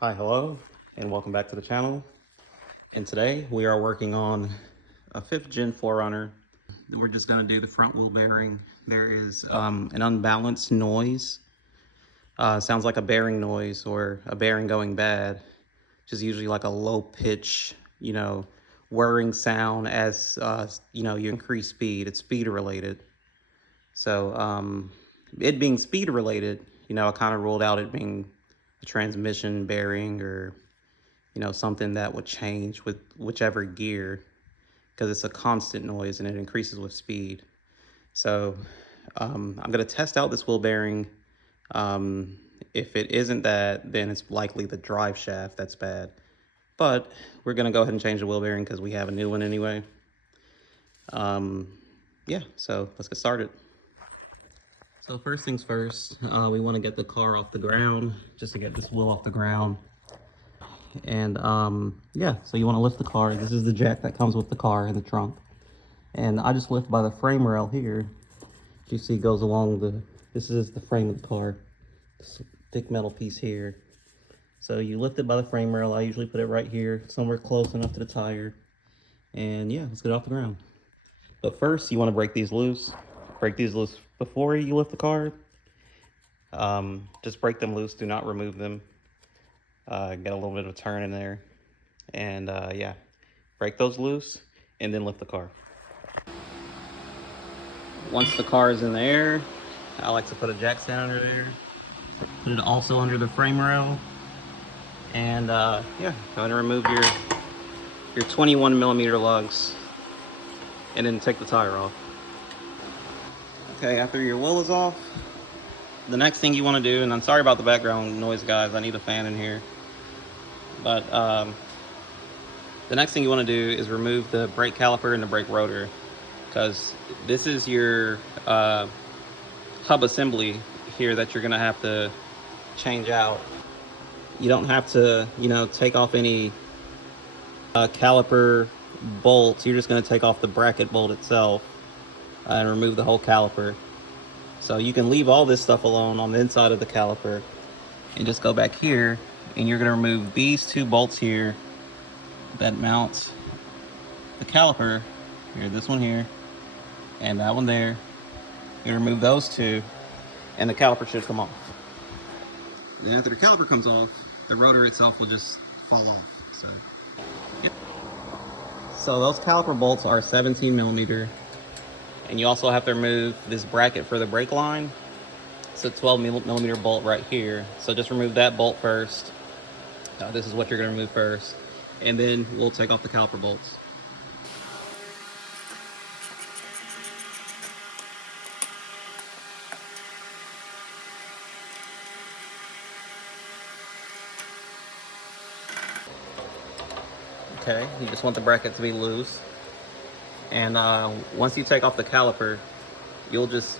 Hi, hello, and welcome back to the channel. And today we are working on a 5th gen 4runner. We're just going to do the front wheel bearing. There is an unbalanced noise. Sounds like a bearing noise or a bearing going bad, which is usually like a low pitch, whirring sound as, you increase speed. It's speed related. So it being speed related, I kind of ruled out it being a transmission bearing or something that would change with whichever gear, because it's a constant noise and it increases with speed. So I'm going to test out this wheel bearing. If it isn't that, then it's likely the drive shaft that's bad. But we're going to go ahead and change the wheel bearing because we have a new one anyway. Yeah, so let's get started. So first things first, we want to get the car off the ground, just to get this wheel off the ground. And yeah, so you want to lift the car. This is the jack that comes with the car in the trunk, and I just lift by the frame rail here. You see, goes along this is the frame of the car, this thick metal piece here. So you lift it by the frame rail. I usually put it right here, somewhere close enough to the tire. And yeah, let's get it off the ground. But first, you want to break these loose. Break these loose before you lift the car. Just break them loose. Do not remove them. Get a little bit of a turn in there, and yeah, break those loose and then lift the car. Once the car is in the air, I like to put a jackstand under there, put it also under the frame rail, and yeah, go ahead and remove your 21 millimeter lugs and then take the tire off. Okay, after your wheel is off, the next thing you want to do, and I'm sorry about the background noise, guys, I need a fan in here, but the next thing you want to do is remove the brake caliper and the brake rotor, because this is your hub assembly here that you're going to have to change out. You don't have to, take off any caliper bolts. You're just going to take off the bracket bolt itself and remove the whole caliper. So you can leave all this stuff alone on the inside of the caliper and just go back here, and you're going to remove these two bolts here that mount the caliper. Here, this one here, and that one there. You remove those two, and the caliper should come off. Then after the caliper comes off, the rotor itself will just fall off. So, yep. So those caliper bolts are 17 millimeter, and you also have to remove this bracket for the brake line. It's a 12 millimeter bolt right here. So just remove that bolt first. This is what you're going to remove first, and then we'll take off the caliper bolts. Okay, you just want the bracket to be loose. And once you take off the caliper, you'll just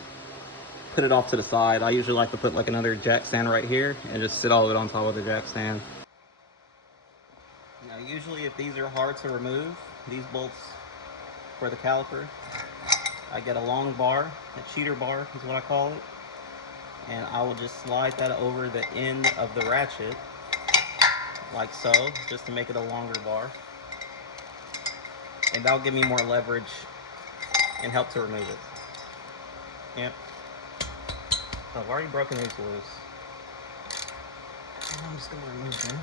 put it off to the side. I usually like to put like another jack stand right here and just sit all of it on top of the jack stand. Now usually if these are hard to remove, these bolts for the caliper, I get a long bar, a cheater bar is what I call it, and I will just slide that over the end of the ratchet like so, just to make it a longer bar, and that'll give me more leverage and help to remove it. Yep. So I've already broken these loose. I'm just going to remove them.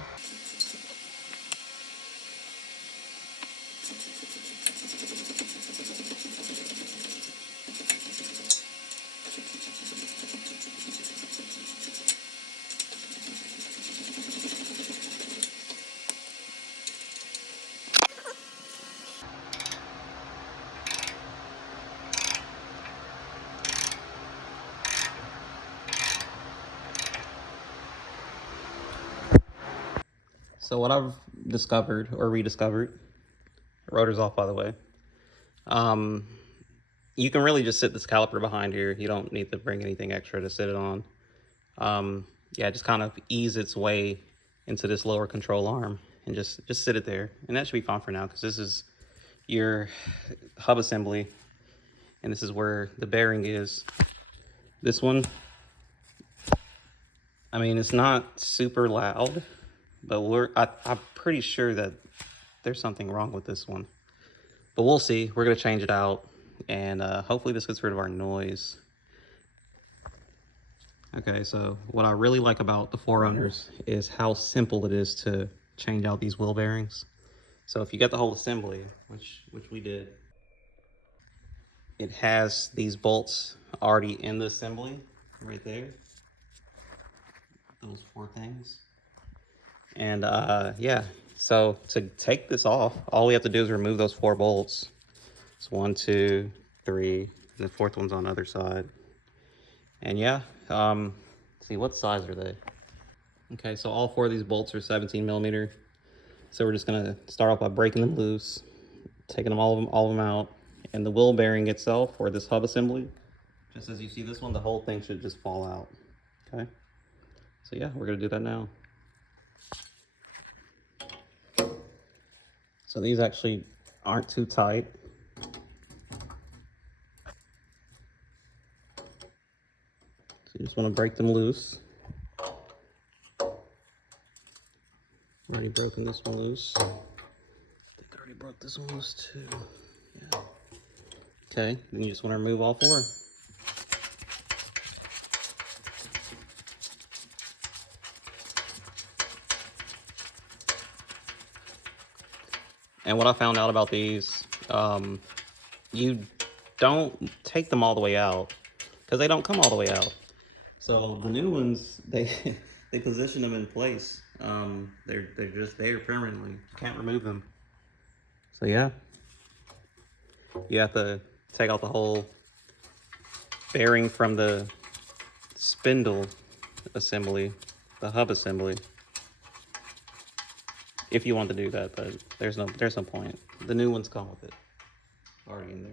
So what I've discovered or rediscovered, rotor's off by the way, you can really just sit this caliper behind here. You don't need to bring anything extra to sit it on. Yeah, just kind of ease its way into this lower control arm and just sit it there. And that should be fine for now, because this is your hub assembly and this is where the bearing is. This one, I mean, it's not super loud, but I'm pretty sure that there's something wrong with this one. But we'll see. We're gonna change it out, and hopefully this gets rid of our noise. Okay, so what I really like about the 4runners is how simple it is to change out these wheel bearings. So if you get the whole assembly, which we did, it has these bolts already in the assembly right there. Those 4 things. And yeah, so to take this off, all we have to do is remove those 4 bolts. It's 1, 2, 3, and the 4th one's on the other side. And yeah, see, what size are they? Okay, so all 4 of these bolts are 17 millimeter. So we're just gonna start off by breaking them loose, taking all of them out, and the wheel bearing itself, or this hub assembly, just as you see this one, the whole thing should just fall out. Okay, so yeah, we're gonna do that now. So these actually aren't too tight. So you just want to break them loose. Already broken this one loose. I think I already broke this one loose too. Yeah. Okay, then you just want to remove all 4. And what I found out about these, you don't take them all the way out because they don't come all the way out. So the new ones, they they position them in place. They're just there permanently. You can't remove them. So yeah, you have to take out the whole bearing from the spindle assembly, the hub assembly, if you want to do that. But there's no point. The new ones come with it already in there.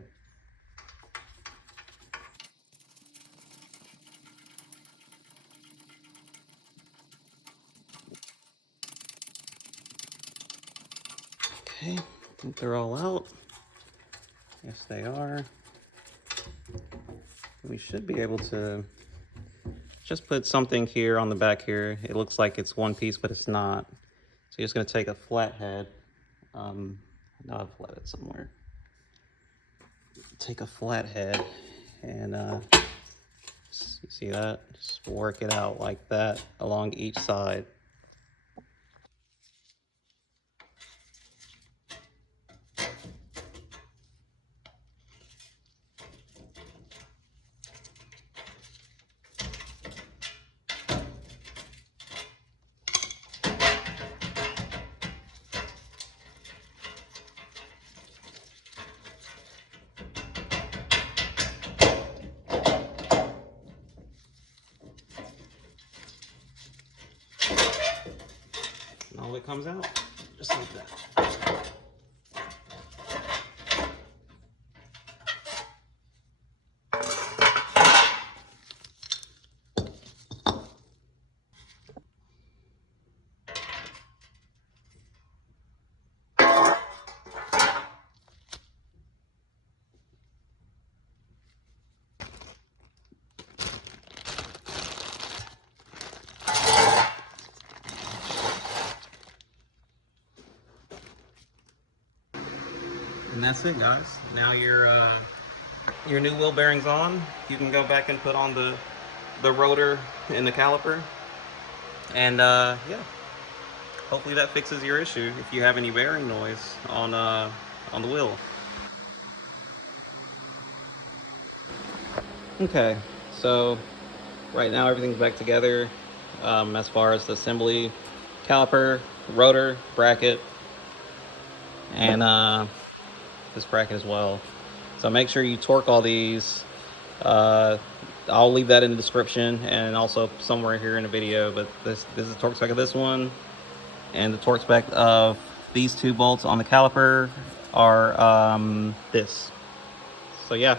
Okay, I think they're all out. Yes, they are. We should be able to just put something here on the back here. It looks like it's one piece, but it's not. So you're just gonna take a flathead. No, I've flathead somewhere. Take a flathead and you see that? Just work it out like that along each side. And all that comes out, just like that. And that's it, guys. Now your new wheel bearing's on. You can go back and put on the rotor and the caliper. And yeah, hopefully that fixes your issue if you have any bearing noise on the wheel. Okay, so right now everything's back together as far as the assembly, caliper, rotor, bracket, and this bracket as well. So make sure you torque all these. I'll leave that in the description and also somewhere here in the video, but this is the torque spec of this one, and the torque spec of these 2 bolts on the caliper are this. So yeah,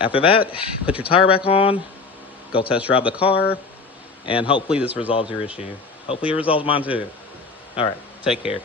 after that, put your tire back on, go test drive the car, and hopefully this resolves your issue. Hopefully it resolves mine too. All right, take care.